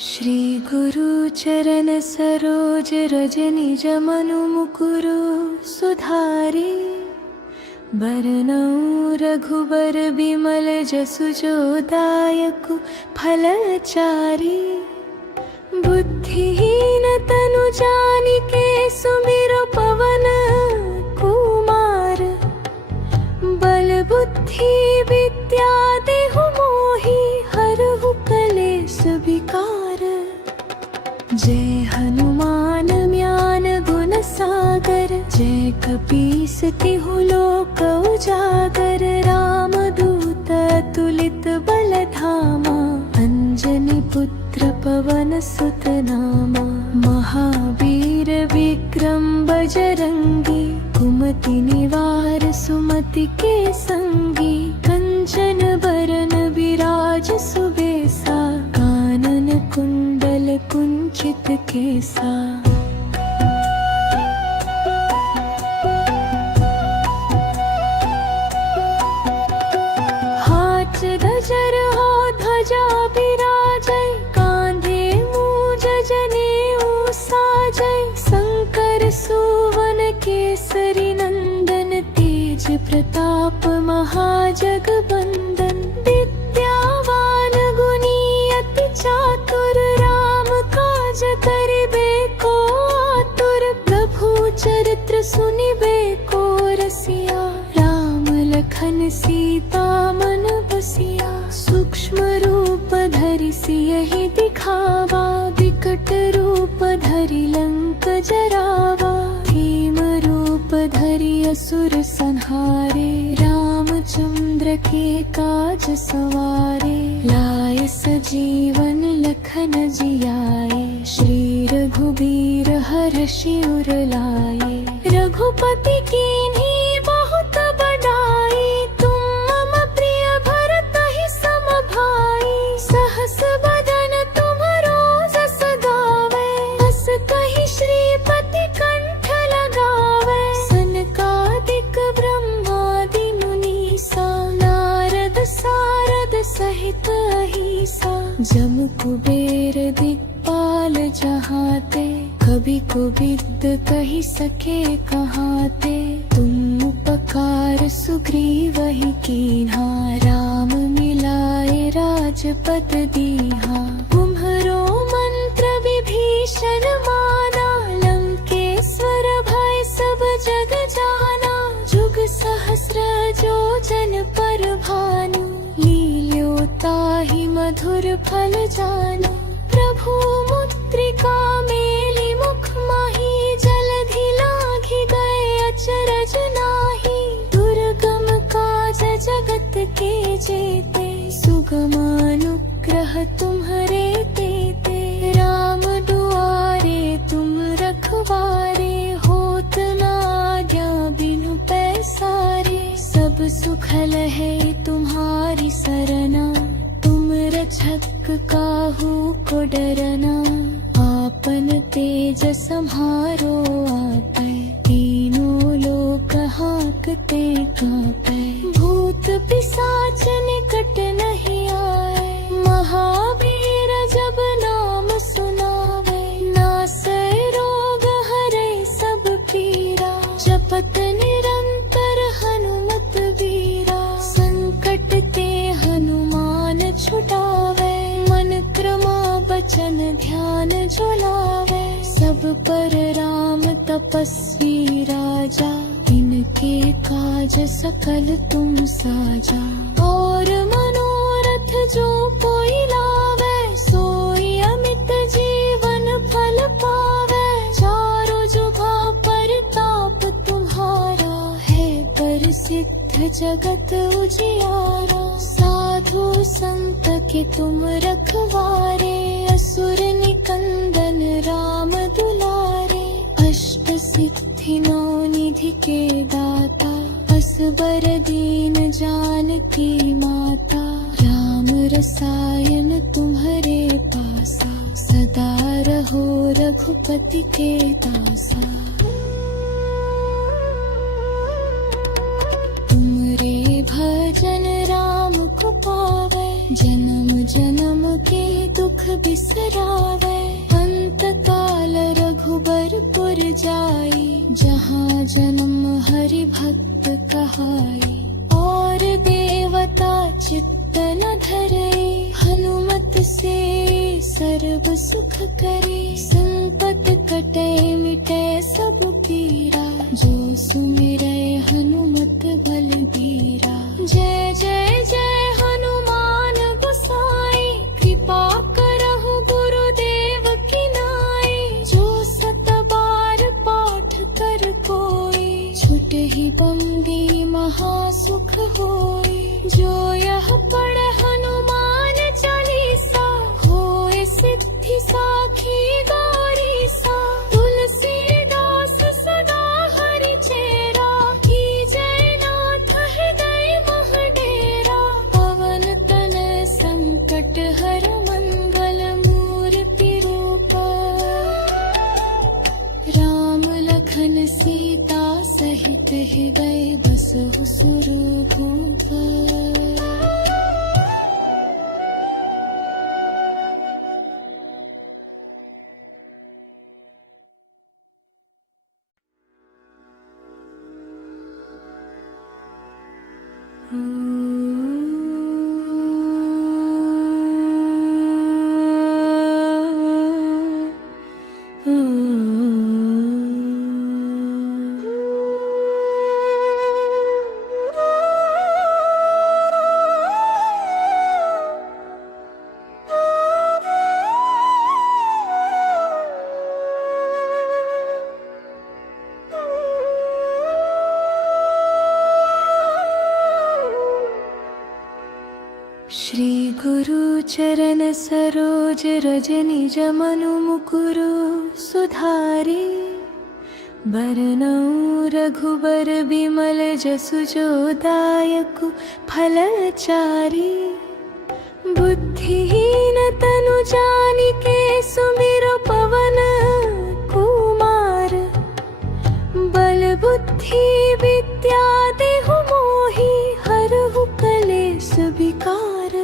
श्री गुरु चरण सरोज रज निज मनु मुकुरु सुधारी। बरनउँ रघुबर बिमल जसु जो दायकु फलचारी। बुद्धिहीन तनु जानिके सुमिरो पवन कुमार। बल बुद्धि विद्या देहु मोहि हरहु कलेस विकार। जय हनुमान ज्ञान गुण सागर। जय कपीस तिहु लोक उजागर। राम दूत अतुलित बल धामा। अंजनी पुत्र पवन सुत नामा। महावीर विक्रम बजरंगी। कुमति निवार सुमति के संगी। कंचन बरन विराज सुबेसा। कानन कुंडल कुंचित केसा। हाथ गजर हो ध्वजा बिराजै। कांधे मूज जनेऊ साजै। शंकर सुवन केसरी नंदन। तेज प्रताप महाजगबंदन। विद्यावान गुणी अति चातुर। राम काज करिबे को आतुर। प्रभु चरित्र सुनिबे को रसिया। राम लखन सीता मन बसिया। सूक्ष्म रूप धरि सियहि दिखावा। विकट रूप धरि लंक जरावा। भीम रूप धरि असुर संहारे। रामचंद्र के काज सवारे। लाए सजीवन लखन जियाए। श्री रघुबीर हरषि उर लाए। रघुपति कीन्ही बहुत बड़ाई। तुम मम प्रिय भरतहि सम भाई। सहस बदन तुम्हरो जस गावे। हस कहि श्रीपति कंठ लगावे। सनकादिक ब्रह्मादि मुनीसा। नारद सारद सहित अहिसा। जम कुबेर दिक्पाल जहाते। कभी कोविद कहि सके कहाते। तुम उपकार सुग्रीवहि कीन्हा। राम मिलाए राजपद दीन्हा। तुम्हरो मंत्र विभीषण माना। लंकेश्वर भय सब जग जाना। जुग सहस्र जो जन पर भानु। लील्यो ताहि मधुर फल जानु। प्रभु मुद्रिका मेलि मुख माहि। जलधि लाघि गए अचरज नाही। दुर्गम काज जगत के जेते। सुगम अनुग्रह तुम्हरे तेते। राम दुआरे तुम रखवारे। होत न आज्ञा बिनु पैसारे। सब सुख लहे तुम्हारी सरना। तुम रक्षक काहू को डरना। आपन तेज सम्हारो आपै। तीनों लोक हांकते कांपै। भूत पिशाच निकट नहीं आए। महावीर जब नाम सुनावे। नासै रोग हरै सब पीरा। जपत निरंतर हनुमत वीरा। संकट ते हनुमान छुटावे। मन क्रमा बचन ध्यान झुलावे। सब पर राम तपस्वी राजा। इनके काज सकल तुम साजा। और मनोरथ जो कोई लावे। सोई अमित जीवन फल पावे। चारों जुगा परताप तुम्हारा है प्रसिद्ध। जगत उजियारा। साधु संत के तुम रखवारे, असुर निकंदन राम दुलारे। अष्ट सिद्धि नौ निधि के दाता, असबर दीन जानकी माता। राम रसायन तुम्हारे पासा, सदा रहो रघुपति के दासा। तुमरे भजन राम को पावे, जन्म जन्म के दुख बिसरावे। अंत काल रघुबरपुर जाई, जहाँ जन्म हरि भक्त कहाई। और देवता चित्त न धरे, हनुमत से सर्व सुख करे। संकट कटे मिटे सब पीरा, जो सुमिरै हनुमत बलबीरा। जय जय जय हनुमान गोसाई, कृपा करहु गुरुदेव की नाई। जो सत बार पाठ कर कोई, छुटहि बंदी महासुख होई। जो यह पढ़े हनुमान चालीसा, होए सिद्धि साखी गौरीसा। तुलसीदास सदा हरि चेरा, कीजय नाथ हृदय मह डेरा। पवन तनय संकट हर मंगल मूर्ति रूप, राम लखन सीता सहित हृदय बसहु सुरभूप। श्री गुरु चरण सरोज रज निज मनु मुकुरु सुधारी। बरनउँ रघुबर बिमल जसु जो दायकु फलचारी। बुद्धिहीन तनु जानिके सुमिरो पवन कुमार। बल बुद्धि विद्या देहु मोहि, हरहु कलेश विकार।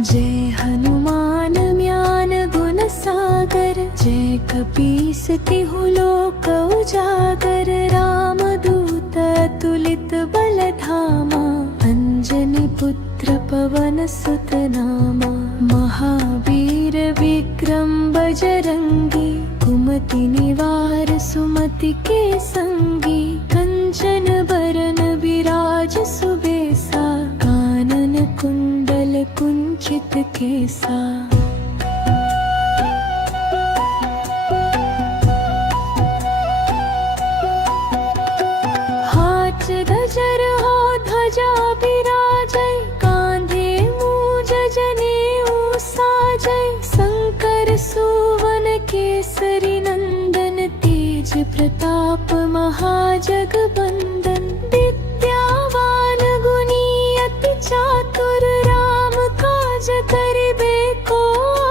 जय हनुमान ज्ञान गुण सागर, जय कपीस तिहु लोक उजागर। राम दूत अतुलित बल धामा, अंजनी पुत्र पवन सुत नामा। महावीर विक्रम बजरंगी, कुमति निवार सुमति के संगी। कंचन बरन विराज सुबेसा, कानन कुंडल कुंचित केसा। हाथ गजर हो ध्वजा बिराजै, कांधे मूज जनेऊ साजै। शंकर सुवन केसरी नंदन, तेज प्रताप महाजगबंदन। विद्यावान गुणी अति चातुर, राम काज करिबे को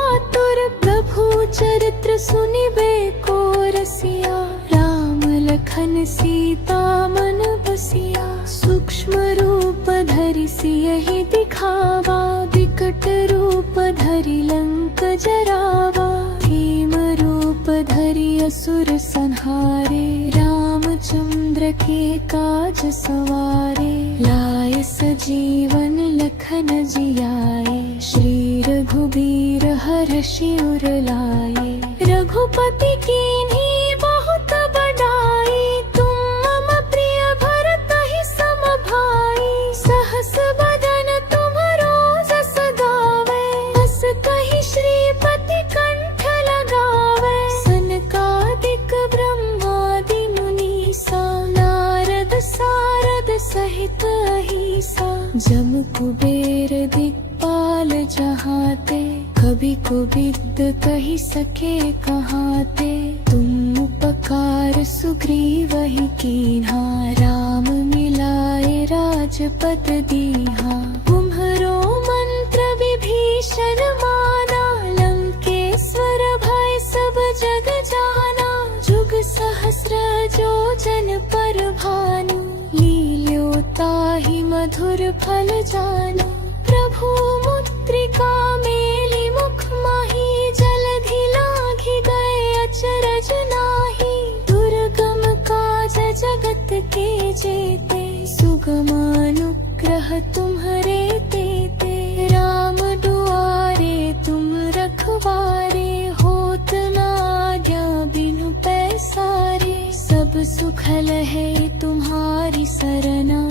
आतुर। प्रभु चरित्र सुनिबे को रसिया, राम लखन सीता मन बसिया। सूक्ष्म रूप धरि सियहि दिखावा, विकट रूप धरि लंक जरावा। भीम रूप धरि असुर संहारे, रामचंद्र के काज सवारे। लाय सजीवन लखन जियाए, श्री रघुबीर हरषि उर लाए। रघुपति कीन्ही बहुत बड़ाई, तुम मम प्रिय भरतहि सम भाई। सहस बदन तुम्हरो जस गावे, बस कहि श्रीपति कंठ लगावे। सनकादिक ब्रह्मादि मुनीसा, नारद सारद सहित सहित अहिसा। जम कुबेर दिक्पाल जहाते, कभी को विद कही सके कहाते। तुम उपकार सुग्रीव ही कीन्हा, राम मिलाए राजपद दीहा। तुम्हरो मंत्र विभीषण माना, लंकेश्वर भय सब जग जाना। जुग सहस्र जो जन पर भानु, लील्यो ताहि मधुर फल जानु। प्रभु मुद्रिका मेलि मुख माहि, जलधि लाघि गए अचरज नाही। दुर्गम काज जगत के जेते, सुगम अनुग्रह तुम्हरे तेते। राम दुआरे तुम रखवारे, होत न आज्ञा बिनु पैसारे। सब सुखल है तुम्हारी सरना,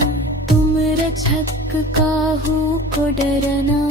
तुम रक्षक काहू को डरना।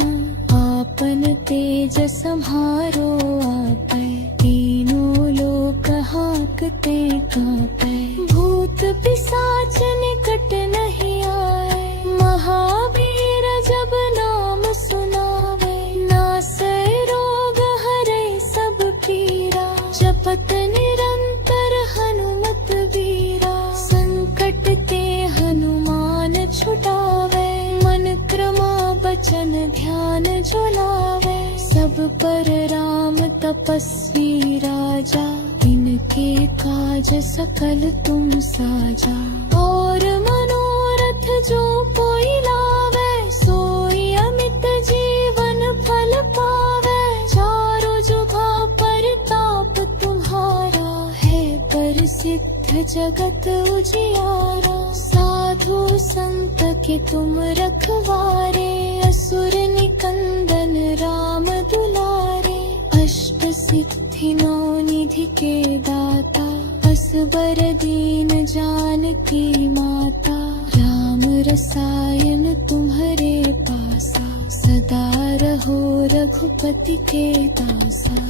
आपन तेज सम्हारो आपै, तीनों लोक हांकते कांपै। भूत पिशाच निकट नहीं आए, महावीर जब नाम सुनावे। नासै रोग हरै सब पीरा, जपत निरंतर हनुमत वीरा। संकट ते हनुमान छुटावे, मन क्रमा बचन ध्यान झुलावे। सब पर राम तपस्वी राजा, इनके काज सकल तुम साजा। और मनोरथ जो कोई लावे, सोई अमित जीवन फल पावे। चारों जुगा परताप तुम्हारा, है प्रसिद्ध जगत उजियारा। साधु संत के तुम रखवारे, असुर निकंदन राम दुलारे। अष्ट सिद्धि नौ निधि के दाता, असबर दीन जानकी माता। राम रसायन तुम्हरे पासा, सदा रहो रघुपति के दासा।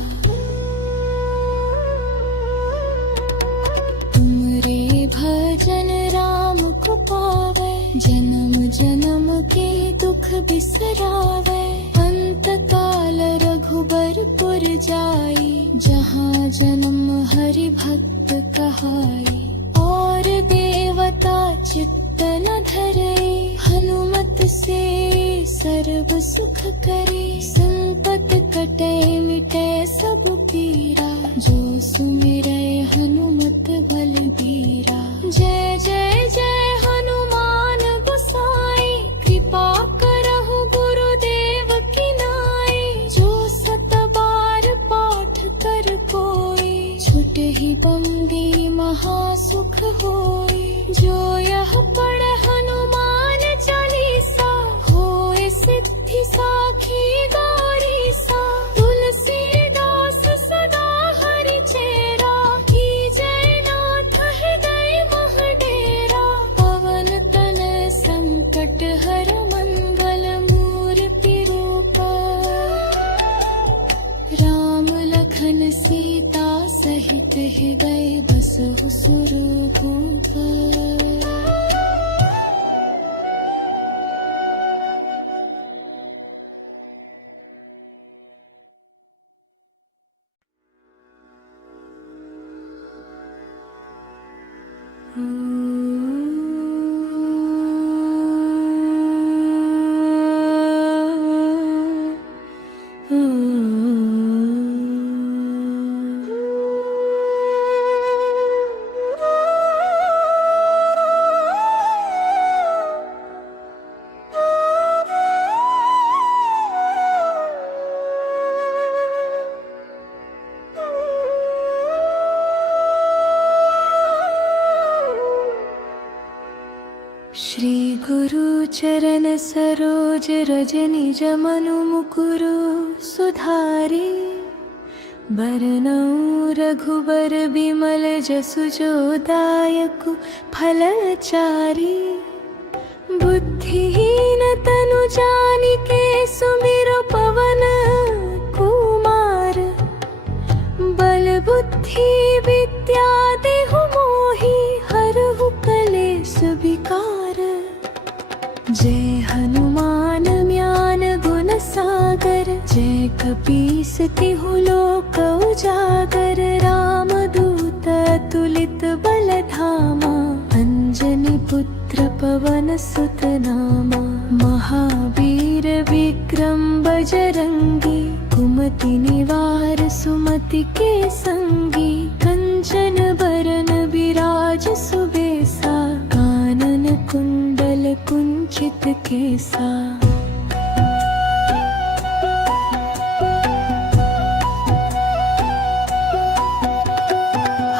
तुमरे भजन राम को पावे, जन्म जन्म के दुख बिसरावे। अंत काल रघुबरपुर जाई, जहाँ जन्म हरि भक्त कहाई। और देवता चित्त न धरे, हनुमत से सर्व सुख करे। संकट कटे मिटे सब पीरा, जो सुमिरै हनुमत बलबीरा। जय जय जय हनुमान गोसाई, कृपा करहु गुरुदेव की नाई। जो सत बार पाठ कर कोई, छुटहि बंदी महासुख होई। जो यह पढ़े हनुमान चालीसा, होए सिद्धि साखी गौरीसा। तुलसीदास सदा हरि चेरा, कीजय नाथ हृदय मह डेरा। पवन तनय संकट हर मंगल मूर्ति रूपा। राम लखन सीता सहित हृदय बसहु सुरभूपा। श्री गुरु चरण सरोज रज निज मनु मुकुरु सुधारी। बरनउँ रघुबर बिमल जसु जो दायक फलचारी। बुद्धिहीन तनु जानिके सुमिरो पवन कुमार। बल बुद्धि विद्या देहु मोहि हरहु कलेस विकार। जय हनुमान ज्ञान गुण सागर, जय कपीस तिहु लोक उजागर। राम दूत अतुलित बल धामा, अंजनी पुत्र पवन सुत नामा। महावीर विक्रम बजरंगी, कुमति निवार सुमति के संगी। कंचन बरन विराज सुबेसा, कानन कुंडल कुंचित केसा।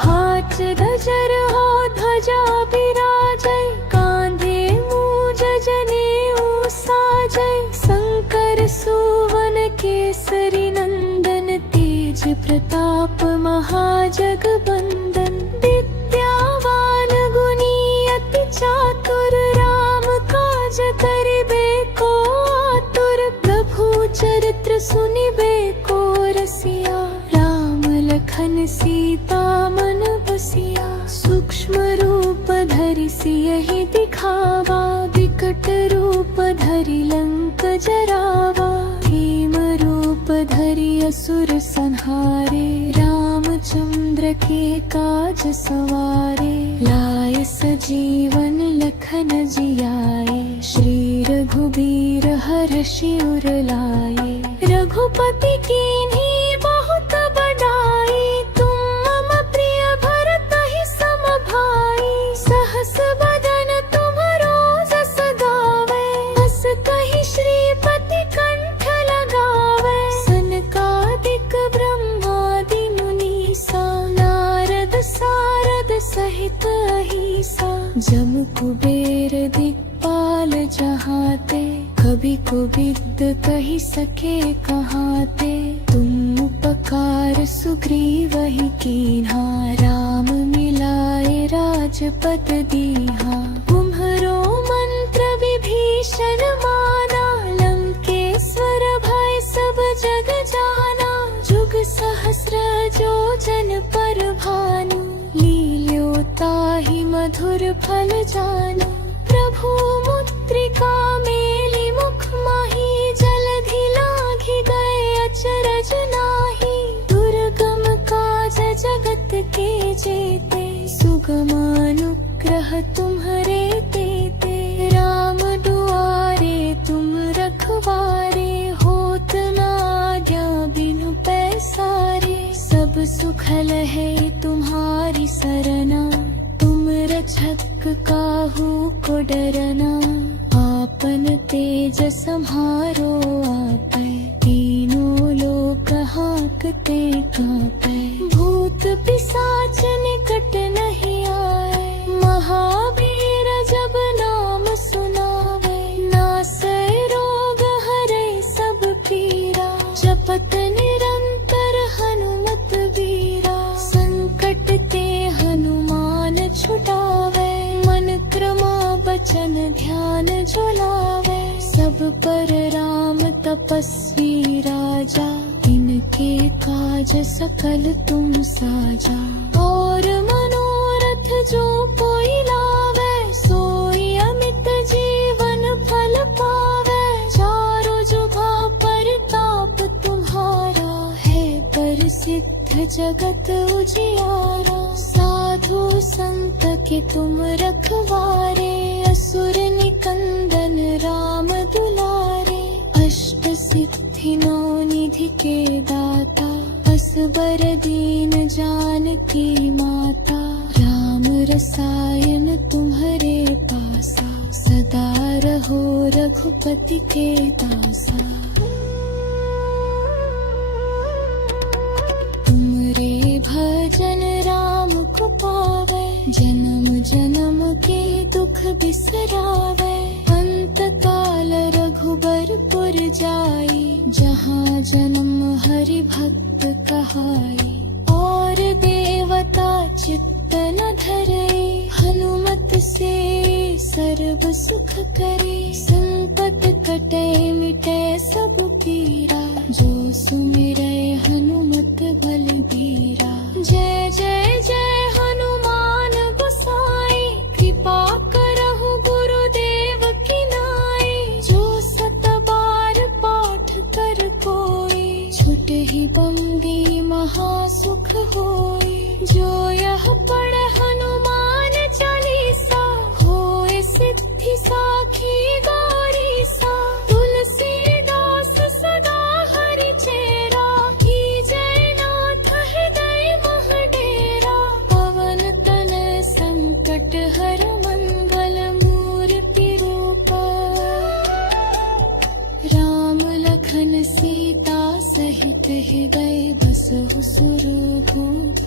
हाथ गजर हो ध्वजा बिराजै, कांधे मूज जनेऊ साजै। शंकर सुवन केसरी नंदन, तेज प्रताप महाजगबंदन। विद्यावान गुणी अति चातुर, राम काज करिबे को आतुर। प्रभु चरित्र सुनिबे को रसिया, राम लखन सीता मन बसिया। सूक्ष्म रूप धरि सियहि दिखावा, विकट रूप धरि लंक जरावा। भीम रूप धरि असुर संहारे, रामचंद्र के काज सवारे। लाय सजीवन लखन जियाए, श्री रघुबीर हरषि उर लाए। रघुपति कीन्ही बहुत बड़ाई, तुम मम प्रिय भरतहि सम भाई। सहस बदन तुम्हरो जस गावे, बस कहि श्रीपति कंठ लगावे। सनकादिक ब्रह्मादि मुनीसा, नारद सारद सहित अहिसा। जम कुबेर दिक्पाल जहाते, कभी कोविद कहि सके कहाते। तुम उपकार सुग्रीवहि कीन्हा, राम मिलाए राजपद दीन्हा। तुम्हरो मंत्र विभीषण माना, लंकेश्वर भय सब जग जाना। जुग सहस्र जो जन पर भानु, लील्यो ताहि मधुर फल जानु। प्रभु मुद्रिका मेलि मुख माहि, जलधि लाघि गए अचरज नाही। दुर्गम काज जगत के जेते, सुगम अनुग्रह तुम्हरे तेते। राम दुआरे तुम रखवारे, होत न आज्ञा बिनु पैसारे। सब सुखल है तुम्हारी सरना, तुम रक्षक काहू को डरना। आपन तेज सम्हारो आपै, तीनों लोक हांकते कांपै। भूत पिशाच निकट नहीं आए, महावीर जब नाम सुनावे। नासै रोग हरै सब पीरा, जपत निरंतर हनुमत बीरा। संकट ते हनुमान छुटावे, मन क्रमा बचन ध्यान झुलावे। सब पर राम तपस्वी राजा, इनके काज सकल तुम साजा। और मनोरथ जो कोई लावे, सोई अमित जीवन फल पावे। चारों जुगा परताप तुम्हारा, है प्रसिद्ध जगत उजियारा। साधु संत के तुम रखवारे, असुर निकंदन राम दुलारे। अष्ट सिद्धि नौ निधि के दाता, असबर दीन जानकी माता। राम रसायन तुम्हरे पासा, सदा रहो रघुपति के दासा। भजन राम को पावे, जन्म जन्म के दुख बिसरावे। अंत काल रघुबरपुर जाई, जहाँ जन्म हरि भक्त कहाई। और देवता चित्त न धरे, हनुमत से सर्व सुख करे। संकट कटे मिटे सब पीरा, जो सुमिरै हनुमत बलबीरा। जय जय जय हनुमान गोसाई, कृपा करहु गुरुदेव की नाई। होई। जो यह पढ़े हनुमान चालीसा, होए सिद्धि साखी गौरी सा। तुलसीदास सदा हरि चेरा, कीजय नाथ हृदय मह डेरा। पवन तनय संकट हर मंगल मूर्ति रूप। राम लखन सीता सहित हृदय बसहु सुरभूप।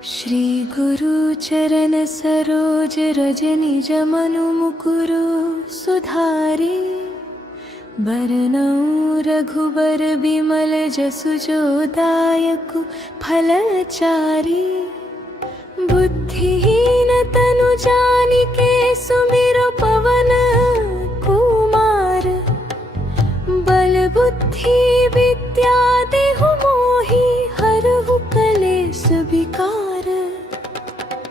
श्री गुरु चरण सरोज रज निज मनु मुकुरु सुधारी। बरनउँ रघुबर बिमल जसु जो दायकु फलचारी। बुद्धिहीन तनु जानिके सुमिरो पवन कुमार। बल बुद्धि विद्या देहु मोहि, हरहु कलेस विकार।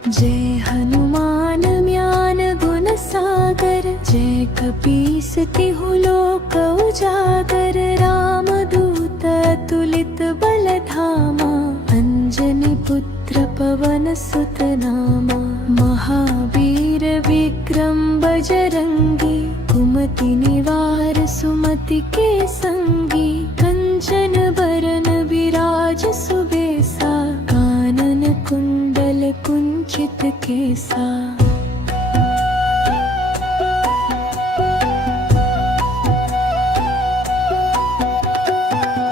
जय हनुमान ज्ञान गुण सागर, जय कपीस तिहु लोक उजागर। राम दूत अतुलित बल धामा, अंजनी पुत्र पवन सुत नामा। महावीर विक्रम बजरंगी, कुमति निवार सुमति के संगी। कंचन बरन विराज सुबेसा, कानन कुंडल कुंचित केसा।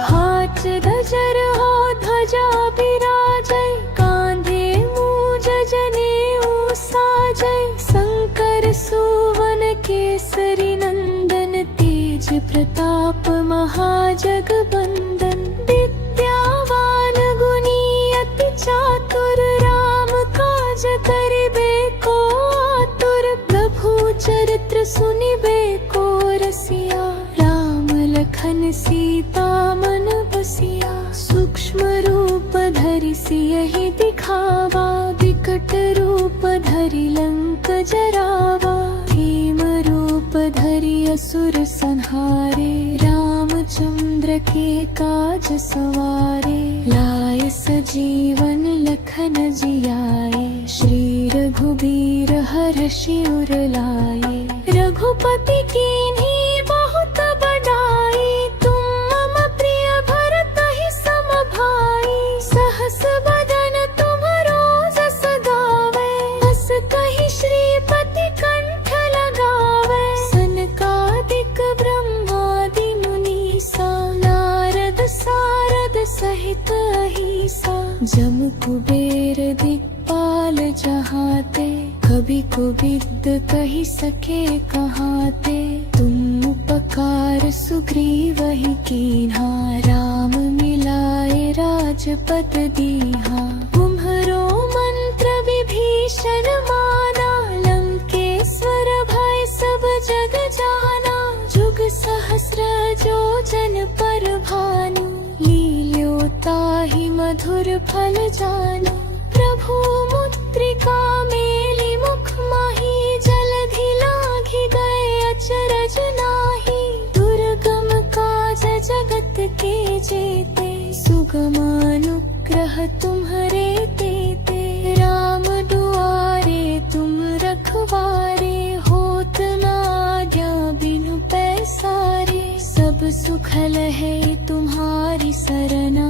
हाथ गजर हो ध्वजा बिराजै, कांधे मूज जनेऊ साजै। शंकर सुवन केसरी नंदन, तेज प्रताप महाजगबंदन। विद्यावान गुणी अति चातुर, राम काज करिबे को आतुर। प्रभु चरित्र सुनिबे को रसिया, राम लखन सीता मन बसिया। सूक्ष्म रूप धरि सियहि दिखावा, विकट रूप धरि लंक जरावा। भीम रूप धरि असुर संहारे, रामचंद्र के काज सवारे। लाए सजीवन लखन जियाए, श्री रघुबीर हरषि उर लाए। रघुपति कीन्ही बहुत बड़ाई, तुम मम प्रिय भरतहि सम भाई। सहस बदन तुम्हरो जस गावे, बस कहि श्रीपति कंठ लगावे। सनकादिक ब्रह्मादि मुनीसा, नारद सारद सहित अहिसा। जम कुबेर दिक्पाल जहाते, कभी कोविद कहि सके कहाते। तुम उपकार सुग्रीवहि कीन्हा, राम मिलाए राजपद दीन्हा। तुम्हरो मंत्र विभीषण माना, लंकेश्वर भय सब जग जाना। जुग सहस्र जो जन पर भानु, लील्योताहि मधुर फल जानु। प्रभु मुद्रिका मेलि मुख माहि, जलधि लाघि गए अचरज नाही। दुर्गम काज जगत के जेते, सुगम अनुग्रह तुम्हरे तेते। राम दुआरे तुम रखवारे, होत न आज्ञा बिनु पैसारे। सब सुखल है तुम्हारी सरना,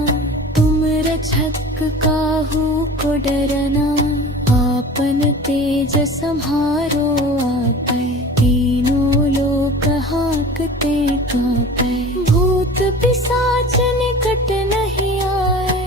तुम रक्षक काहू को डरना। आपन तेज सम्हारो आपै, तीनों लोक हांकते कांपै। भूत पिशाच निकट नहीं आए,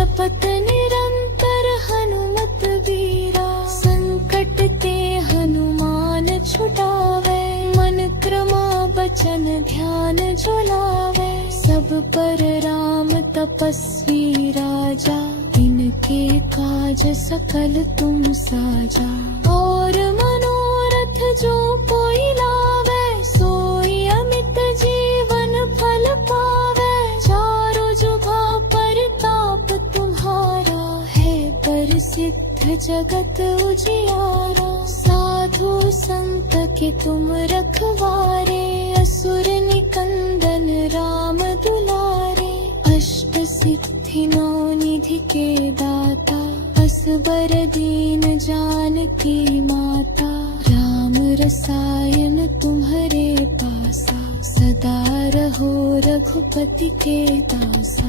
जपत निरंतर हनुमत वीरा। संकट ते हनुमान छुटावे, मन क्रम बचन ध्यान जो लावे। सब पर राम तपस्वी राजा, इनके काज सकल तुम साजा। और मनोरथ जो कोई लावे, सोई अमित जीवन फल पावे। चारों जुगा परताप तुम्हारा, है प्रसिद्ध जगत उजियारा। साधु संत के तुम रखवारे, असुर निकंदन राम दुलारे। अष्ट सिद्धि नौ निधि के दाता, असबर दीन जानकी माता। राम रसायन तुम्हारे पासा, सदा रहो रघुपति के दासा।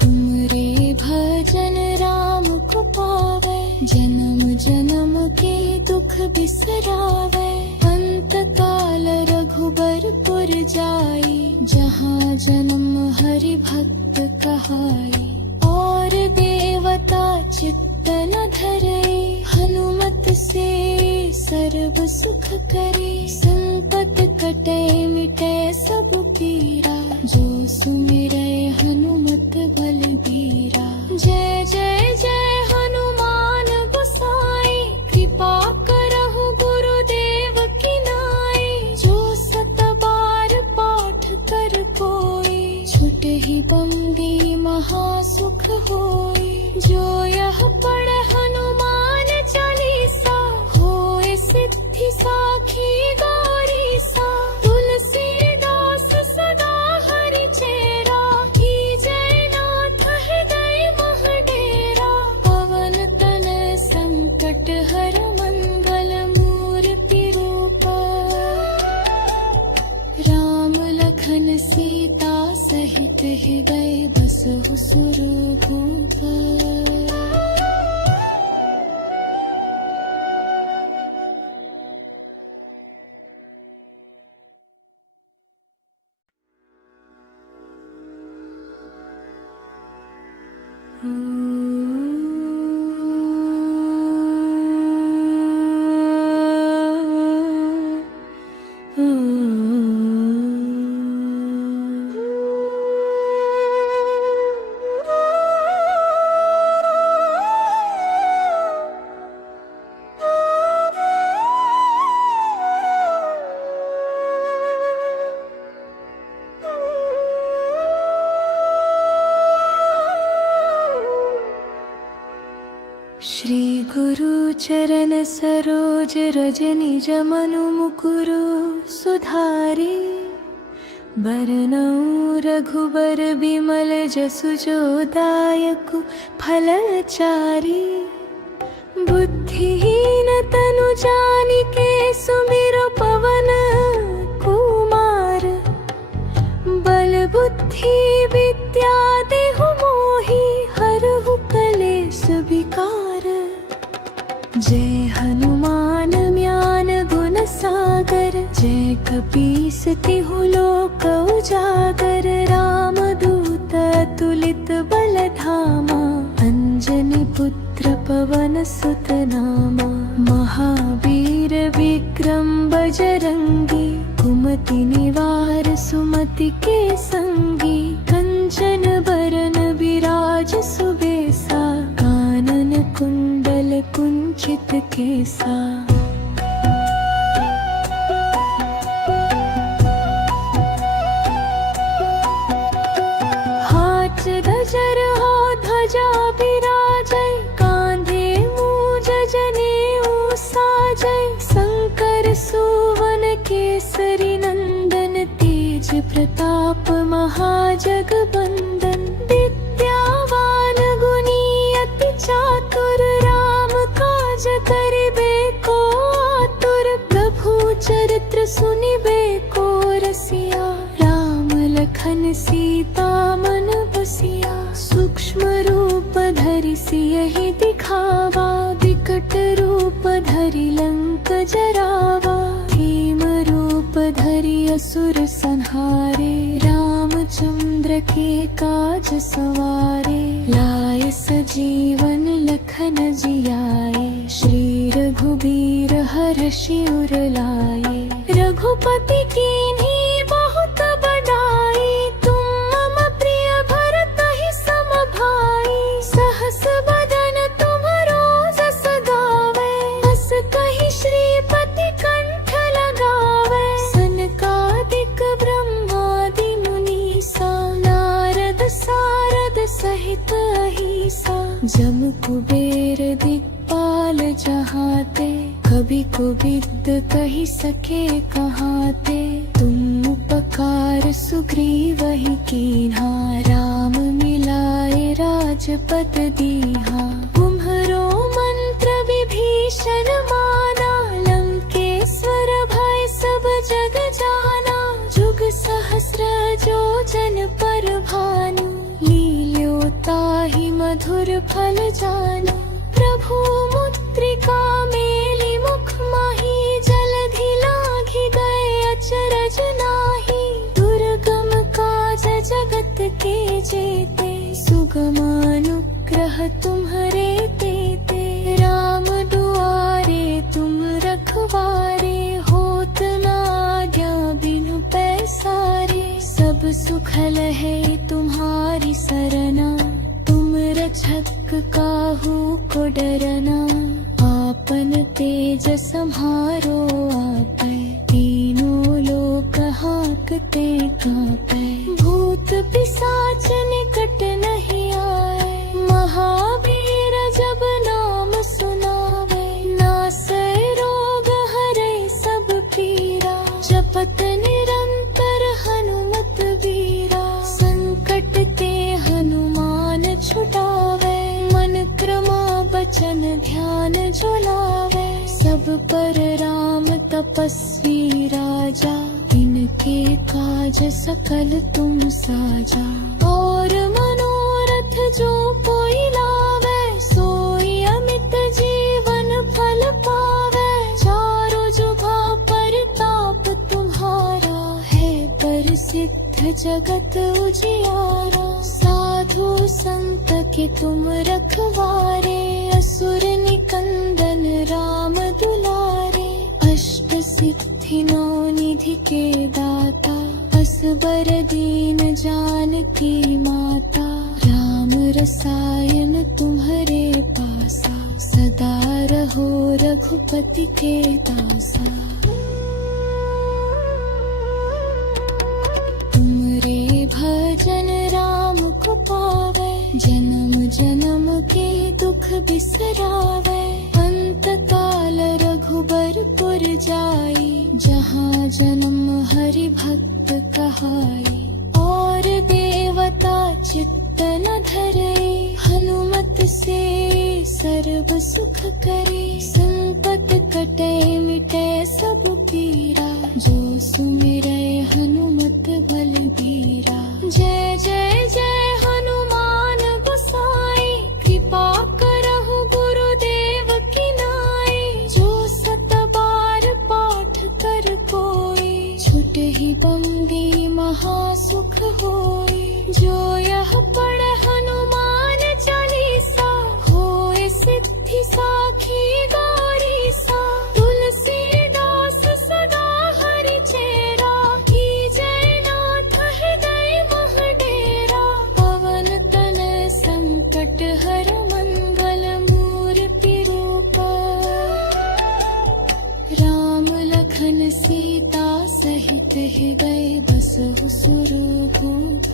तुमरे भजन राम को पावे, जन्म जन्म के दुख बिसरावे। अंत काल रघुबरपुर जाई, जहाँ जन्म हरि भक्त कहाई। और देवता चित्त न धरे, हनुमत से सर्व सुख करे। संकट कटे मिटे सब पीरा, जो सुमिरै हनुमत बलबीरा। जय जय जय हनुमान गोसाई, कृपा करहु गुरुदेव की नाई। जो सत बार पाठ कर कोई, छुटहि बंदी महासुख होई। जो यह पढ़े हनुमान चालीसा, होए सिद्धि साखी गौरीसा। तुलसीदास सदा हरि चेरा, कीजय नाथ हृदय मह डेरा। पवन तनय संकट हर मंगल मूर्ति रूप, राम लखन सीता सहित हृदय बसहु सुरभूप। श्री गुरु चरण सरोज रज निज मनु मुकुरु सुधारी। बरनउँ रघुबर बिमल जसु जो दायकु फलचारी। बुद्धिहीन तनु जानिके सुमिरो पवन कुमार। बल बुद्धि विद्या देहु मोहि, हरहु कलेश विकार। जय हनुमान ज्ञान गुण सागर, जय कपीस तिहु लोक उजागर। राम दूत अतुलित बल धामा, अंजनी पुत्र पवन सुत नामा। महावीर विक्रम बजरंगी, कुमति निवार सुमति के संगी। कंचन बरन विराज सुबेसा, कानन कुंडल कुंचित केसा। हाथ गजर हो ध्वजा विराजै, कांधे मूज जनेऊ साजै। शंकर सुवन केसरी नंदन, तेज प्रताप महाजगबंदन। विद्यावान गुणी अति चातुर, राम काज करिबे को आतुर। प्रभु चरित्र सुनिबे को रसिया, राम लखन सीता मन बसिया। सूक्ष्म रूप धरि सियहि दिखावा, विकट रूप धरि लंक जरावा। भीम रूप धरि असुर संहारे, रामचंद्र संसार के काज सवारे, लाए सजीवन लखन जियाए। श्री रघुबीर हरषि उर लाए, रघुपति कीन्ही बहुत बड़ाई। तुम मम प्रिय भरतहि सम भाई, सहस बदन तुम्हरो जस गावे। हस कहि श्रीपति कंठ लगावे, सनकादिक ब्रह्मादि मुनीसा। नारद सारद सहित अहिसा, जम कुबेर दिक्पाल जहाते। कभी कोविद कहि सके कहाते, तुम उपकार सुग्रीवहि कीन्हा। राम मिलाए राजपद दीहा, तुम्हरो मंत्र विभीषण माना। लंकेश्वर भय सब जग जाना, जुग सहस्र जो जन पर भानु। लील्यो ताहि मधुर फल जानु, प्रभु मुद्रिका मेलि मुख माहि। जलधि लाघि गए अचरज नाही, दुर्गम काज जगत के जेते। सुगम अनुग्रह तुम्हरे तेते, राम दुआरे तुम रखवारे। होत न आज्ञा बिनु पैसारे, सब सुखल है तुम्हारी सरना। तुम रक्षक काहू को डरना, आपन तेज सम्हारो आपै। तीनों लोक हांकते कांपै, भूत पिशाच निकट नहीं आए। महावीर जब नाम सुनावे, नासै रोग हरै सब पीरा। जपत निरंतर हनुमत बीरा, संकट ते हनुमान छुटावे। मन क्रमा बचन ध्यान झुलावे, सब पर राम तपस्वी राजा। इनके काज सकल तुम साजा, और मनोरथ जो कोई लावे। सोई अमित जीवन फल पावे, चारों जुगा परताप तुम्हारा। है प्रसिद्ध जगत उजियारा, साधु संत के तुम रखवारे। असुर निकंदन राम दुलारे, अष्ट सिद्धि नौ निधि के दाता। असबर दीन जानकी माता, राम रसायन तुम्हरे पासा। सदा रहो रघुपति के दासा, तुमरे भजन राम को पावे। जन्म जन्म के दुख बिसरावे, अंत काल रघुबरपुर जाई। जहाँ जन्म हरि भक्त कहाई, और देवता चित्त न धरे। हनुमत से सर्व सुख करे, संकट कटे मिटे सब पीरा। जो सुमिरै हनुमत बलबीरा, जय जय जय हनुमान गोसाई। कृपा करहु गुरुदेव की नाई, जो सत बार पाठ कर कोई। छुटहि बंदी महासुख होई, जो यह पढ़े हनुमान चालीसा। होए सिद्धि साखी गौरीसा, तुलसीदास सदा हरि चेरा। कीजय नाथ हृदय मह डेरा, पवन तनय संकट हर मंगल मूर्ति रूपा। राम लखन सीता सहित हृदय बसहु सुरभूप।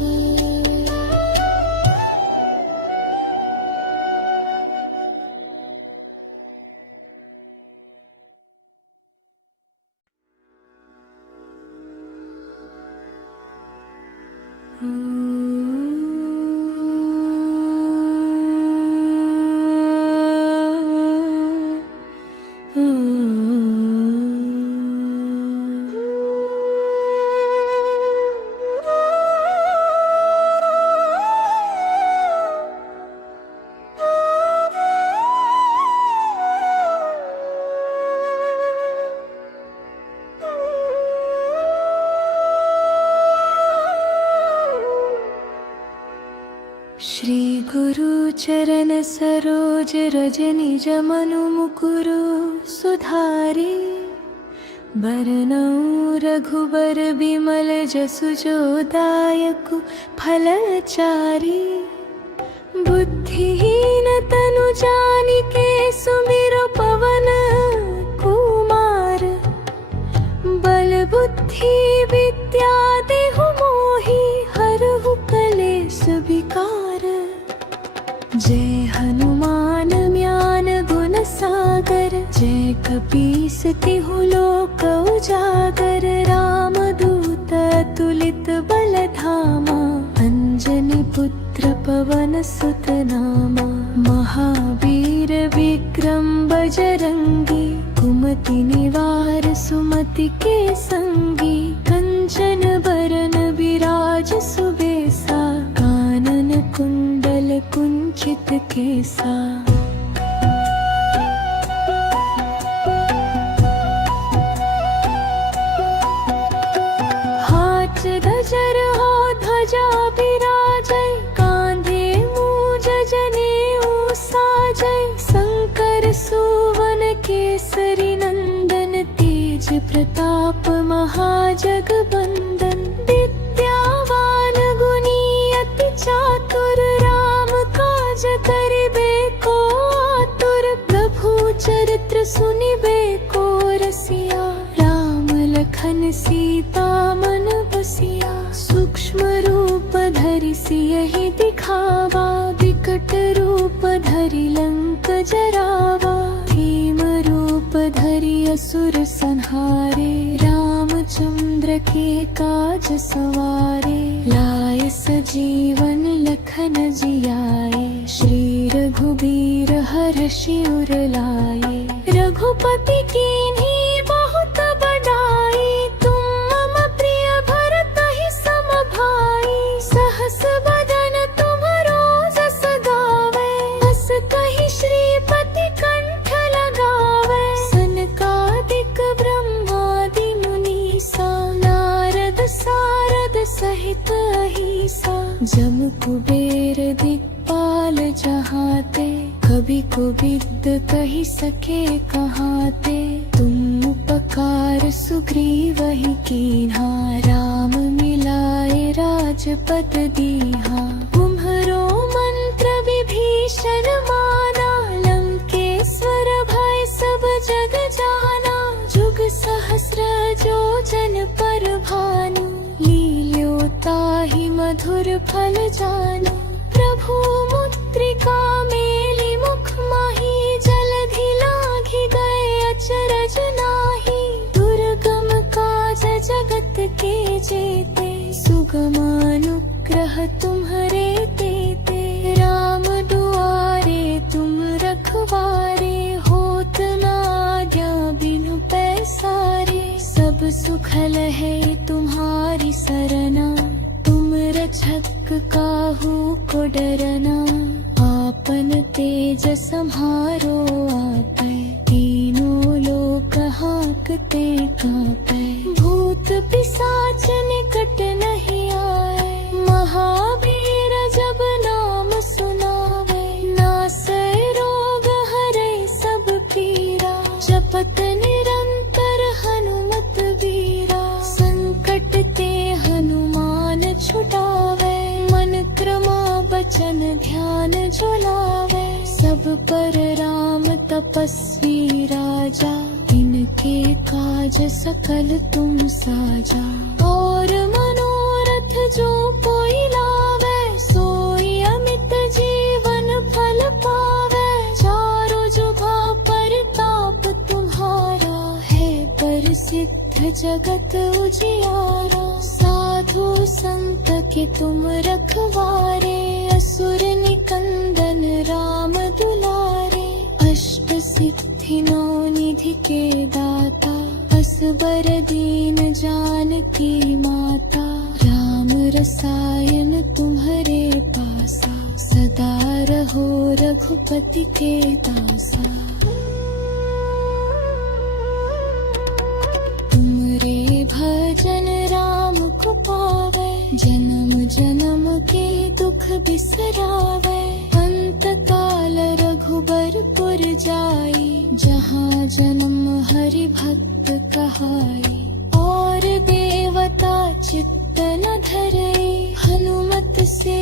श्री गुरु चरण सरोज रज निज मनु मुकुरु सुधारी बरनउँ रघुबर बिमल जसु जो दायकु फलचारी बुद्धिहीन तनु जानिके सुमिरो पवन कुमार बल बुद्धि विद्या देहु मोहि हरहु कलेस विकार जय हनुमान ज्ञान गुण सागर जय कपीस तिहु लोक उजागर राम दूत अतुलित बल धामा अंजनी पुत्र पवन सुत नामा महावीर विक्रम बजरंगी कुमति निवार सुमति के संगी कंचन बरन विराज सुबेसा कानन कुंडल कुंचित केसा हाथ गजर हो ध्वजा विराजै कांधे मूज जनेऊ साजै शंकर सुवन केसरी नंदन तेज प्रताप महाजगबंदन विद्यावान गुणी अति चातुर राम काज करिबे को आतुर प्रभु चरित्र सुनिबे को रसिया राम लखन सीता मन बसिया सूक्ष्म रूप धरि सियहि दिखावा विकट रूप धरि लंक जरावा भीम रूप धरि असुर संहारे रामचंद्र के काज सवारे लाए सजीवन लखन जियाए श्री रघुबीर हरषि उर लाए रघुपति कीन्ही बहुत बड़ाई तुम मम प्रिय भरतहि सम भाई सहस बदन तुम्हरो जस गावे बस कहि श्रीपति कंठ लगावे सनकादिक ब्रह्मादि मुनीसा नारद सारद सहित अहिसा जम कुबेर दिक्पाल जहाते कभी कोविद कहि सके कहाते तुम उपकार सुग्रीवहि कीन्हा राम मिलाए राजपद दीहा तुम्हरो मंत्र विभीषण माना लंकेश्वर भय सब जग जाना जुग सहस्र जो जन पर भानु लील्यो ताहि मधुर फल जानु प्रभु मुद्रिका मेलि मुख माहि जलधि लाघि गए अचरज नाही दुर्गम काज जगत के जेते सुगम अनुग्रह तुम्हरे तेते राम दुआरे तुम रखवारे होत न आज्ञा बिनु पैसारे सब सुखल है तुम्हारी सरना तुम रक्षक काहू को डरना आपन तेज सम्हारो आपै तीनों लोक हांकते कांपै भूत पिशाच निकट नहीं आए महावीर जब नाम सुनावे नासै रोग हरै सब पीरा जपत निरंतर हनुमत वीरा संकट ते हनुमान छुटावे मन क्रमा बचन ध्यान झुलावे सब पर राम तपस्वी राजा इनके काज सकल तुम साजा और मनोरथ जो कोई लावे सोई अमित जीवन फल पावे चारों जुगा परताप तुम्हारा है प्रसिद्ध जगत उजियारा साधु संत के तुम रखवारे असुर निकंदन राम दुलारे अष्ट सिद्धि नौ निधि के दाता असबर दीन जानकी माता राम रसायन तुम्हारे पासा सदा रहो रघुपति के दासा तुमरे भजन राम को पावे जन्म जन्म के दुख बिसरावे। अंत काल रघुबरपुर जाई, जहाँ जन्म हरि भक्त कहाई। और देवता चित्त न धरे, हनुमत से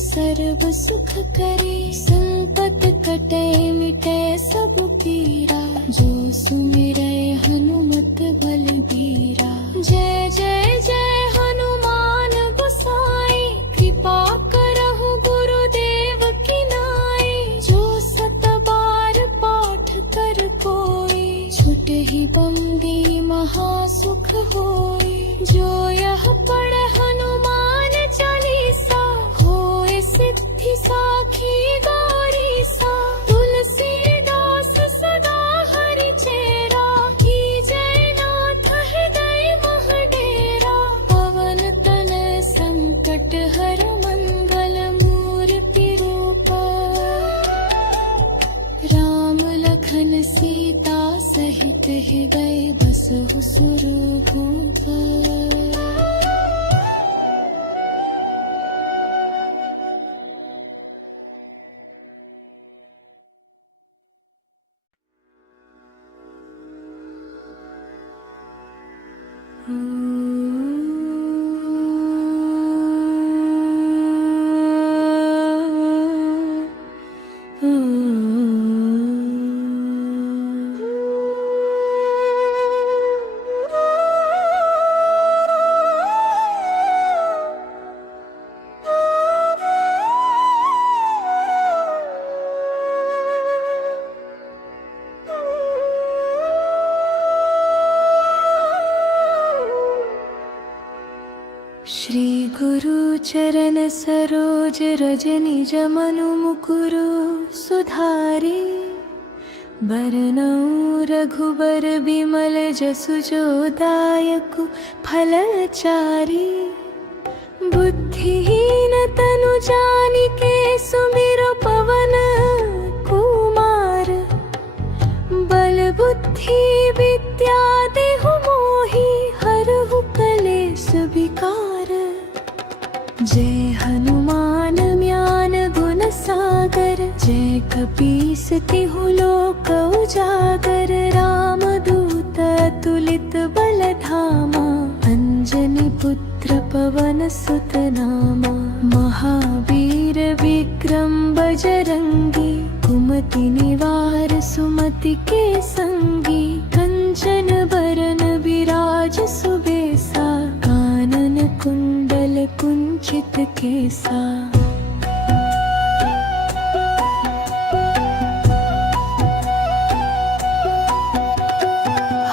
सर्व सुख करे। संकट कटे मिटे सब पीरा, जो सुमिरै हनुमत बलबीरा। जय जय जय हनुमान गोसाई, कृपा करहु गुरुदेव की नाई। जो सत बार पाठ कर कोई, छुटहि बंदी महासुख होई। जो यह पढ़े हनुमान चालीसा, होए सिद्धि साखी गौरीसा। तुलसीदास सदा हरि चेरा, कीजय नाथ हृदय मह डेरा। पवन तनय संकट हर मंगल मूर्ति रूपा। राम लखन सीता सहित हृदय बसहु सुरभूपा। श्री गुरु चरण सरोज रज निज मनु मुकुरु सुधारी। बरनउँ रघुबर बिमल जसु जो दायकु फलचारी। बुद्धिहीन तनु जानिके सुमिरो पवन कुमार। बल बुद्धि विद्या देहु मोहि, हरहु कलेश विकार। जय हनुमान ज्ञान गुण सागर, जय कपीस तिहु लोक उजागर। राम दूत अतुलित बल धामा, अंजनी पुत्र पवन सुत नामा। महावीर विक्रम बजरंगी, कुमति निवार सुमति के संगी। कंचन बरन विराज सुबेसा, कानन कुंडल कुंचित केसा।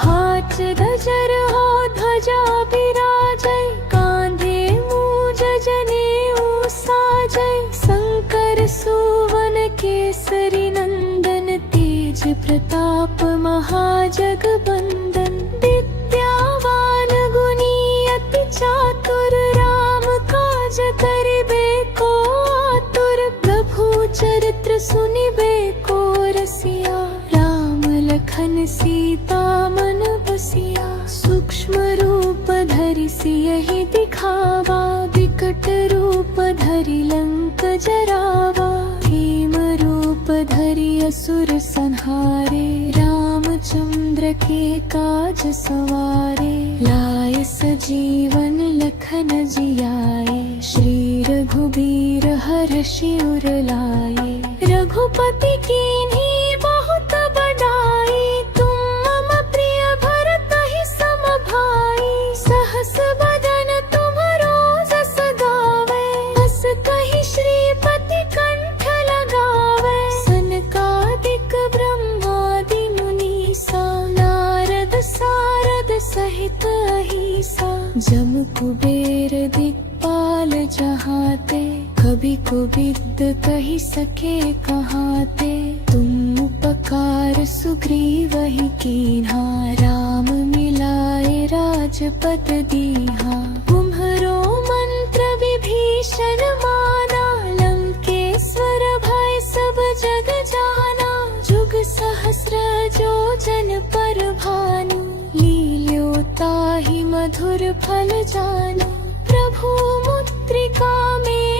हाथ गजर हो ध्वजा बिराजै, कांधे मूज जनेऊ साजै। शंकर सुवन केसरी नंदन, तेज प्रताप महाजगबंदन। विद्यावान गुणी अति चातुर, राम काज करिबे को आतुर। प्रभु चरित्र सुनिबे को रसिया, राम लखन सीता मन बसिया। सूक्ष्म रूप धरि सियहि दिखावा, विकट रूप धरि लंक जरावा। भीम रूप धरि असुर संहारे, रामचंद्र के काज सवारे। लाए सजीवन लखन जियाए, श्री रघुबीर हरषि उर लाए। रघुपति कीन्ही बहुत बड़ाई, तुम मम प्रिय भरतहि सम भाई। सहस बदन तुम्हरो जस गावे, हस कहि श्रीपति कंठ लगावे। सनकादिक ब्रह्मादि मुनीसा, नारद सारद सहित अहिसा। जम कुबेर दिक्पाल जहाते, कभी कोविद कहि सके कहाते। तुम उपकार सुग्रीवहि कीन्हा, राम मिलाए राजपद दीन्हा। तुम्हरो मंत्र विभीषण माना, लंकेश्वर भय सब जग जाना। जुग सहस्र जो जन पर भानु, लील्योताहि मधुर फल जानु। प्रभु मुद्रिका में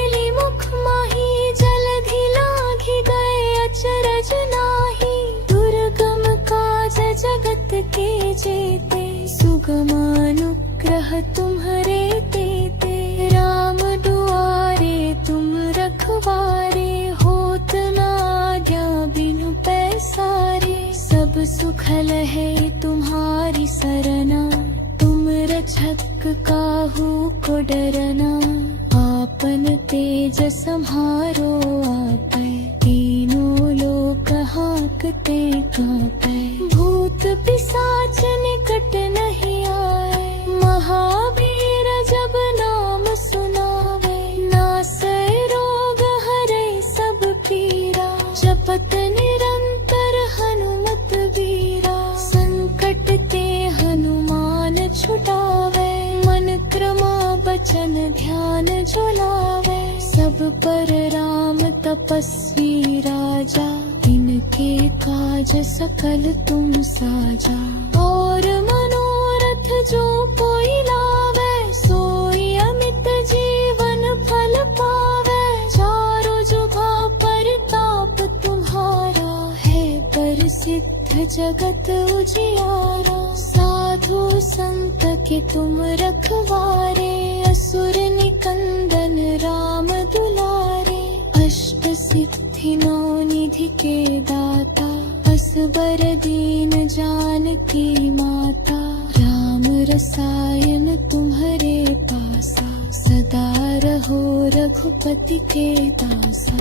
के जेते, सुगमानुग्रह तुम्हारे देते। राम दुआरे तुम रखवारे, होत न आज्ञा बिनु पैसारे। सब सुखल है तुम्हारी सरना, तुम रक्षक काहू को डरना। आपन तेज सम्हारो आपै, तीनों लोक हांकते कांपै। भूत पिशाच निकट नहीं आए, महावीर जब नाम सुनावे। नासै रोग हरै सब पीरा, जपत निरंतर हनुमत बीरा। संकट ते हनुमान छुटावे, मन क्रमा बचन ध्यान झुलावे। सब पर राम तपस्वी राजा, इनके काज सकल तुम साजा। और मनोरथ जो कोई लावे, सोई अमित जीवन फल पावे। चारों जुगा परताप तुम्हारा, है प्रसिद्ध जगत उजियारा। साधु संत के तुम रखवारे, असुर निकंदन राम दुलारे। अष्ट सिद्धि नौ निधि के दाता, असबर दीन जानकी माता। राम रसायन तुम्हारे पासा, सदा रहो रघुपति के दासा।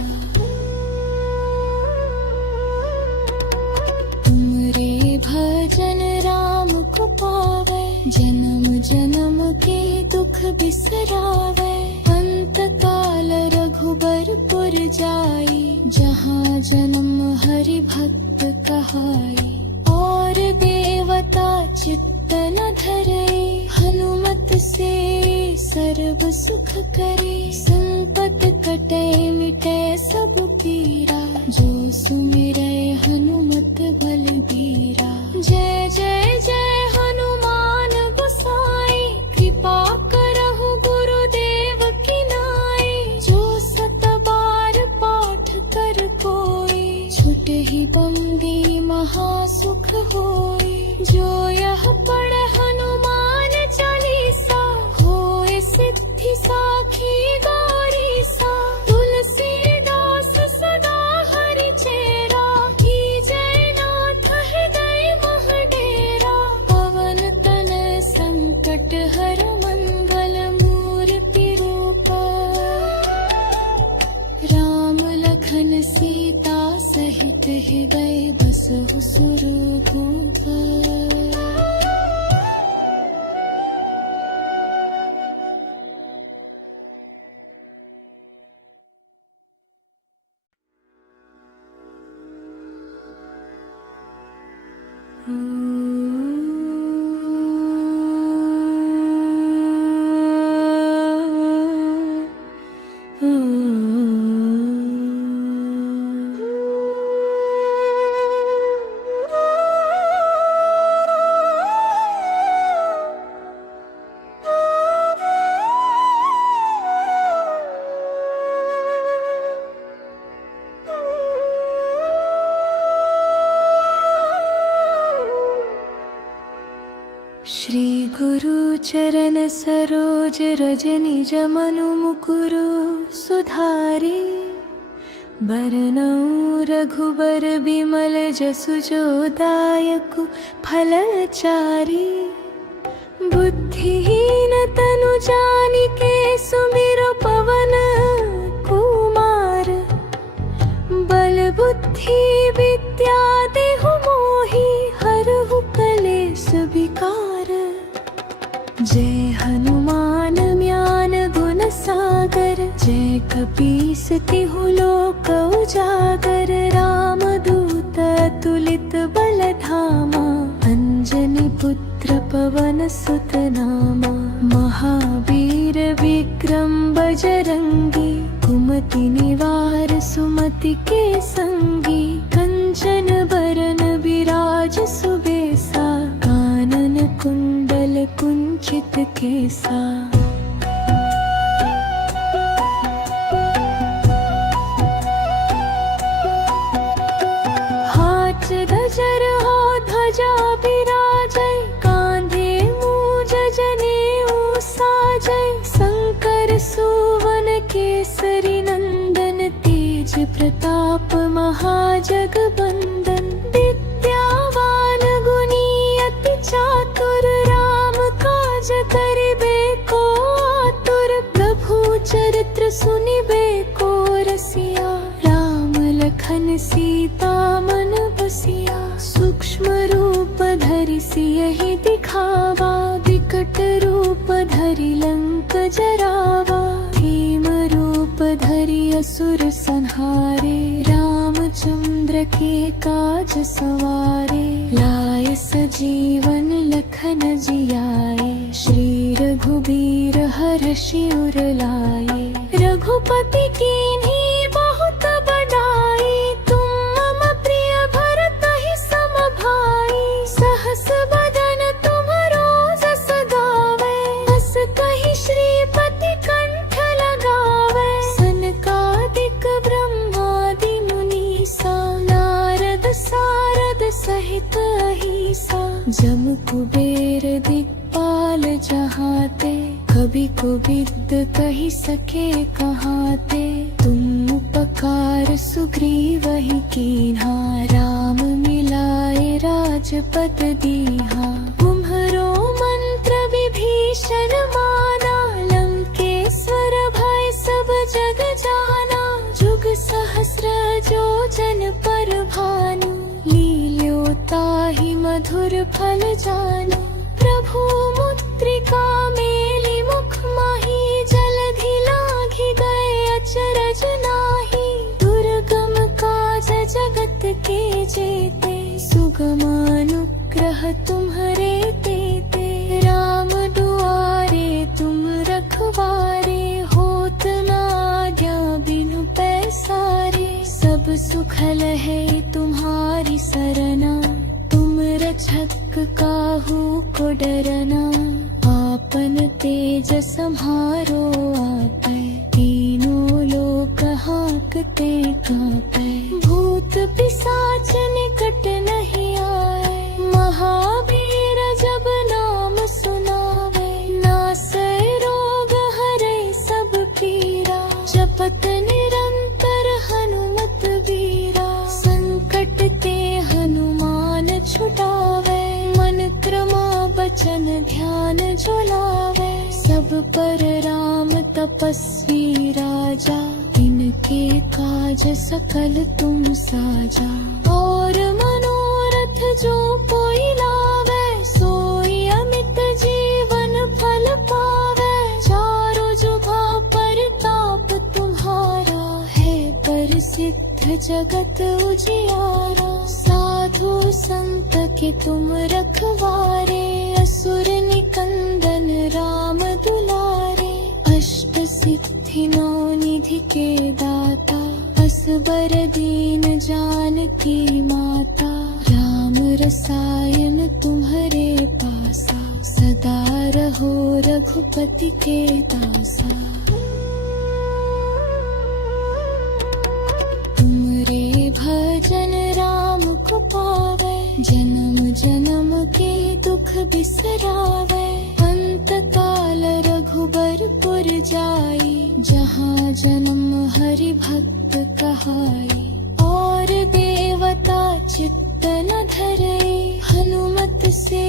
तुमरे भजन राम को पावे, जन्म जन्म के दुख बिसरावे। अंत काल रघुबरपुर जाई, जहाँ जन्म हरि भक्त कहाई। और देवता चित्त न धरे, हनुमत से सर्व सुख करे। संकट कटे मिटे सब पीरा, जो सुमिरै हनुमत बलबीरा। जय जय जय हनुमान गोसाई, कृपा करहु गुरुदेव की नाई। जो सत बार पाठ कर कोई, छुटहि बंदी महासुख होई। जो यह पढ़े हनुमान चालीसा, होए सिद्धि साखी गौरीसा। तुलसीदास सदा हरि चेरा, कीजय नाथ हृदय मह डेरा। पवन तनय संकट हर मंगल मूर्ति रूप। राम लखन सीता सहित हृदय बसहु सुरभूप। श्री गुरु चरण सरोज रज निज मनु मुकुरु सुधारी। बरनउँ रघुबर बिमल जसु जो दायकु फलचारी। बुद्धिहीन तनु जानिके सुमिरो पवन कुमार। बल बुद्धि विद्या देहु मोहि, हरहु कलेस विकार। जय हनुमान ज्ञान गुण सागर, जय कपीस तिहु लोक उजागर। राम दूत अतुलित बल धामा, अंजनी पुत्र पवन सुत नामा। महावीर विक्रम बजरंगी, कुमति निवार सुमति के संगी। कंचन बरन विराज सुबेसा, कानन कुंडल कुंचित केसा। हाथ गजर हो ध्वजा विराज, केसरी नंदन तेज प्रताप महाजगबंदन विद्यावान गुणी अति चातुर राम काज करिबे को आतुर प्रभु चरित्र सुनिबे को रसिया राम लखन सीता मन बसिया सूक्ष्म रूप धरि सियहि दिखावा विकट रूप धरि लंक जरावा भीम रूप धरि असुर संहारे रामचंद्र के काज सवारे लाय सजीवन लखन जियाए श्री रघुबीर हरषि उर लाए रघुपति कीन्ही बहुत बड़ाई तुम मम प्रिय भरत ही सम भाई सहस बदन तुम्हरो जस गावे बस कहि श्रीपति कंठ लगावे सनकादिक ब्रह्मादि मुनीसा नारद सारद सहित अहिसा जम कुबेर दिक्पाल जहाते कभी कोविद कहि सके कहाते तुम उपकार सुग्रीवहि कीन्हा राम मिलाए राजपद दीहा तुम्हरो मंत्र विभीषण माना लंकेश्वर भय सब जग जाना जुग सहस्र जो जन पर भानु लील्योताहि मधुर फल जानु प्रभु मुद्रिका मेलि मुख माहि जलधि लाघि गए अचरज नाही दुर्गम काज जगत के जेते सुगम अनुग्रह तुम्हरे तेते राम दुआरे तुम रखवारे होत न आज्ञा बिनु पैसारे सब सुखल है तुम्हारी सरना तुम रक्षक काहू को डरना आपन तेज सम्हारो आपै तीनों लोक हांकते कांपै भूत पिशाच निकट नहीं आए महावीर जब नाम सुनावे नासै रोग हरै सब पीरा जपत निरंतर हनुमत वीरा संकट ते हनुमान छुटावे मन क्रमा बचन ध्यान झुलावे सब पर राम तपस्वी राजा इनके काज सकल तुम साजा और मनोरथ जो कोई लावे सोई अमित जीवन फल पावे चारों जुगा परताप तुम्हारा है प्रसिद्ध जगत उजियारा साधु संत के तुम रखवारे असुर निकंदन राम दुलारे अष्ट सिद्धि नौ निधि के दाता असबर दीन जानकी माता राम रसायन तुम्हारे पासा सदा रहो रघुपति के दासा तुमरे भजन राम को पावे जन्म जन्म के दुख बिसरावे अंत काल रघुबरपुर जाई जहाँ जन्म हरि भक्त कहाई और देवता चित्त न धरे हनुमत से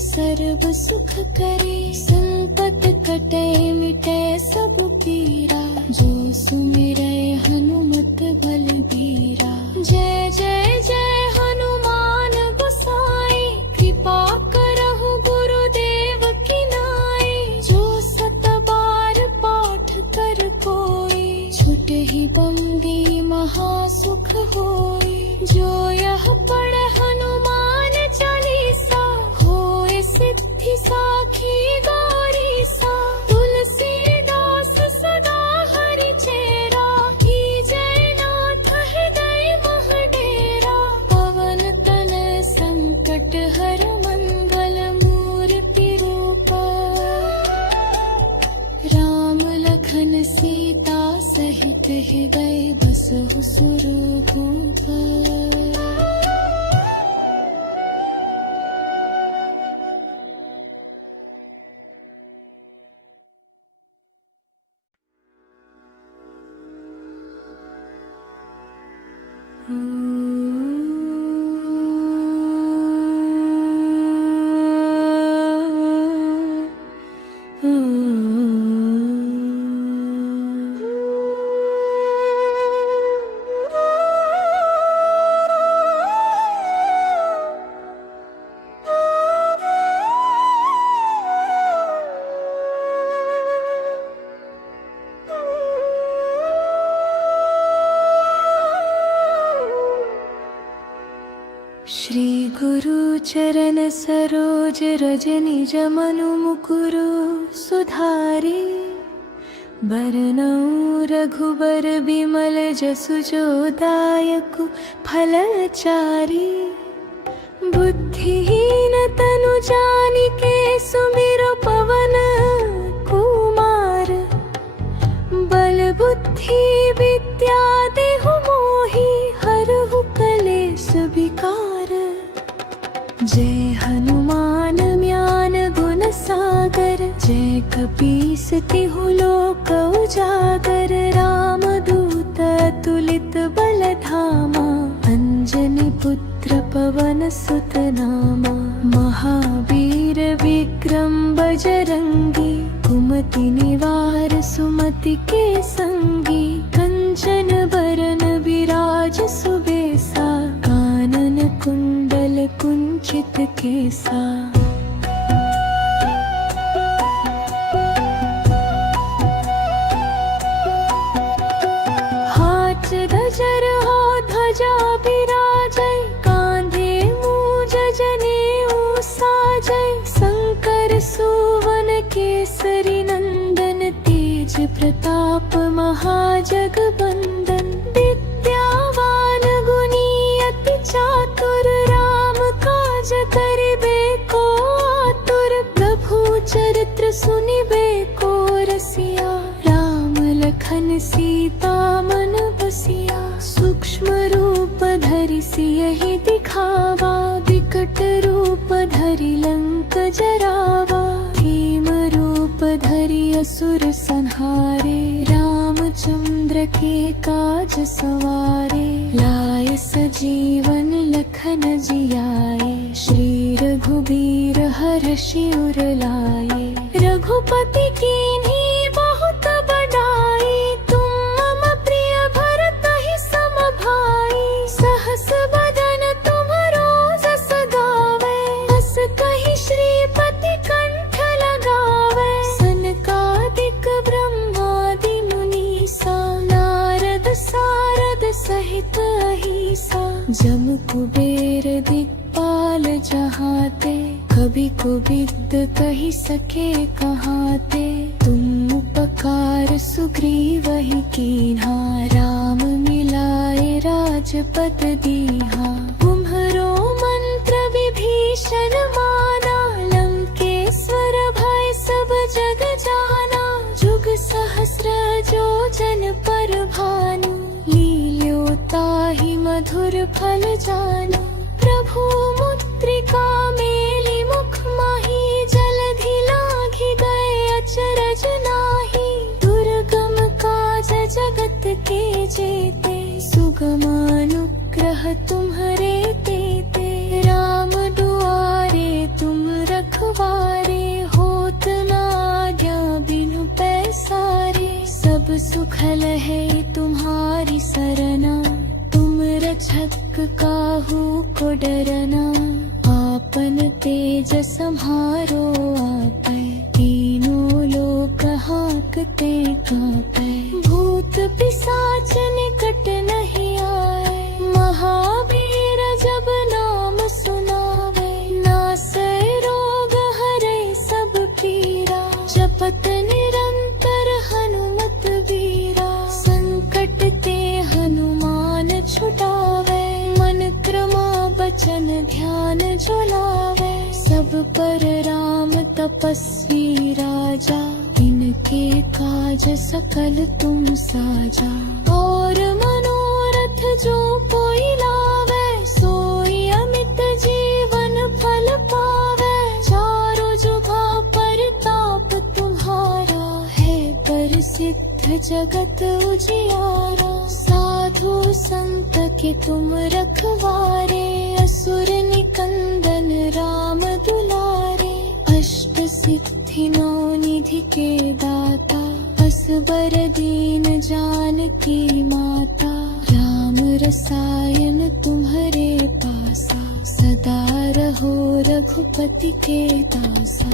सर्व सुख करे संपत कटे मिटे सब पीरा जो सुमिरै हनुमत बलबीरा जय जय जय हनुमान गोसाई कृपा करहु गुरुदेव की नाई जो सत बार पाठ कर कोई छुटहि बंदी महासुख होई जो यह पढ़े हनुमान चालीसा होए सिद्धि साखी गौरीसा तुलसीदास सदा हरि चेरा की जय नाथ हृदय मह डेरा पवन तन संकट हर मंगल मूर्ति रूप राम लखन सीता सहित हृदय बसहु सुरभूप। श्री गुरु चरण सरोज रज निज मनु मुकुरु सुधारी बरनउँ रघुबर बिमल जसु जो दायकु फलचारी बुद्धिहीन तनु जानिके सुमिरो पवन कुमार बल बुद्धि विद्या देहु मोहि हरहु कलेस विकार जय हनुमान ज्ञान गुण सागर जय कपीस तिहु लोक उजागर राम दूत अतुलित बल धामा अंजनी पुत्र पवन सुत नामा महावीर विक्रम बजरंगी कुमति निवार सुमति के संगी कंचन बरन विराज सुबेसा कानन कुंडल कुंचित केसा हाथ ध्वजर हो ध्वजा विराजै कांधे मूज जनेऊ साजै शंकर सुवन केसरी नंदन तेज प्रताप महाजगबंदन विद्यावान गुणी अति चातुर राम काज करिबे को आतुर प्रभु चरित्र सुनिबे को रसिया राम लखन सीता मन बसिया सूक्ष्म रूप धरि सियहि दिखावा विकट रूप धरि लंक जरावा भीम रूप धरि असुर संहारे रामचंद्र के काज सवारे लाए सजीवन लखन जियाए श्री रघुबीर हरषि उर लाए रघुपति कीन्ही बहुत बड़ाई तुम मम प्रिय भरतहि सम भाई सहस बदन तुम्हरो जस गावे बस कहि श्रीपति कंठ लगावे सनकादिक ब्रह्मादि मुनीसा नारद सारद सहित अहिसा जम कुबेर दिक्पाल जहाते कभी कोविद कहि सके कहाते तुम उपकार सुग्रीवहि कीन्हा राम मिलाए राजपद दीहा तुम्हरो मंत्र विभीषण माना लंकेश्वर भय सब जग जाना जुग सहस्र जो जन पर भानु लील्यो ताहि मधुर फल जानु प्रभु मुद्रिका मेलि मुख माहि जलधि लाघि गए अचरज नाही दुर्गम काज जगत के जेते सुगम अनुग्रह तुम्हरे तेते राम दुआरे तुम रखवारे होत न आज्ञा बिनु पैसारे सब सुखल है तुम्हारी सरना तुम रक्षक काहू को डरना आपन तेज सम्हारो आपै तीनों लोक हांकते कांपै भूत पिशाच निकट नहीं आए महावीर जब नाम सुनावे नासै रोग हरै सब पीरा जपत निरंतर हनुमत वीरा संकट ते हनुमान छुटावे मन क्रमा बचन ध्यान झुलावे सब पर राम तपस्वी राजा इनके काज सकल तुम साजा और मनोरथ जो कोई लावे सोई अमित जीवन फल पावे चारों जुगा परताप तुम्हारा है प्रसिद्ध जगत उजियारा। साधु संत के तुम रखवारे, असुर निकंदन राम दुलारे। अष्ट सिद्धि नौ निधि के दाता, असबर दीन जानकी माता। राम रसायन तुम्हारे पासा, सदा रहो रघुपति के दासा।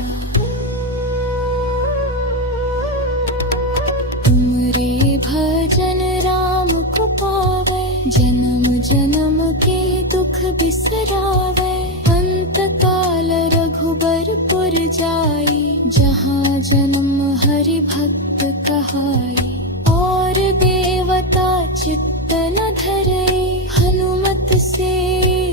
तुमरे भजन राम को पावे, जन्म जन्म के दुख बिसरावे। अंत काल रघुबरपुर जाई, जहाँ जन्म हरि भक्त कहाई। और देवता चित्त न धरे, हनुमत से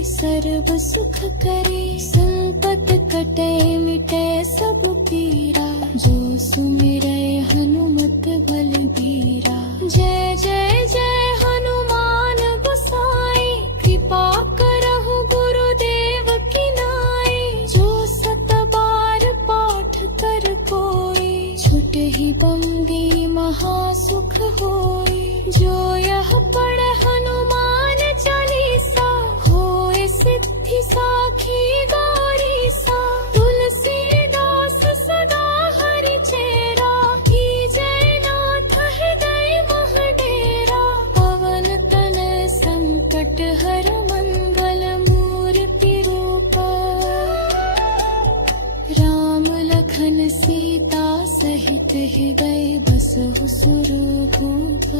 सर्व सुख करे। संकट कटे मिटे सब पीरा, जो सुमिरै हनुमत बलबीरा। जय जय जय हनुमान गोसाई, कृपा करहु गुरुदेव की नाई। जो सत बार पाठ कर कोई, छुटहि बंदी महासुख होई। जो यह पढ़े हनुमान चालीसा, होए सिद्धि साखी गौरीसा। तुलसीदास सदा हरि चेरा, कीजय नाथ हृदय मह डेरा। पवन तनय संकट हर मंगल मूर्ति रूप, राम लखन सीता सहित हृदय बसहु सुरभूप।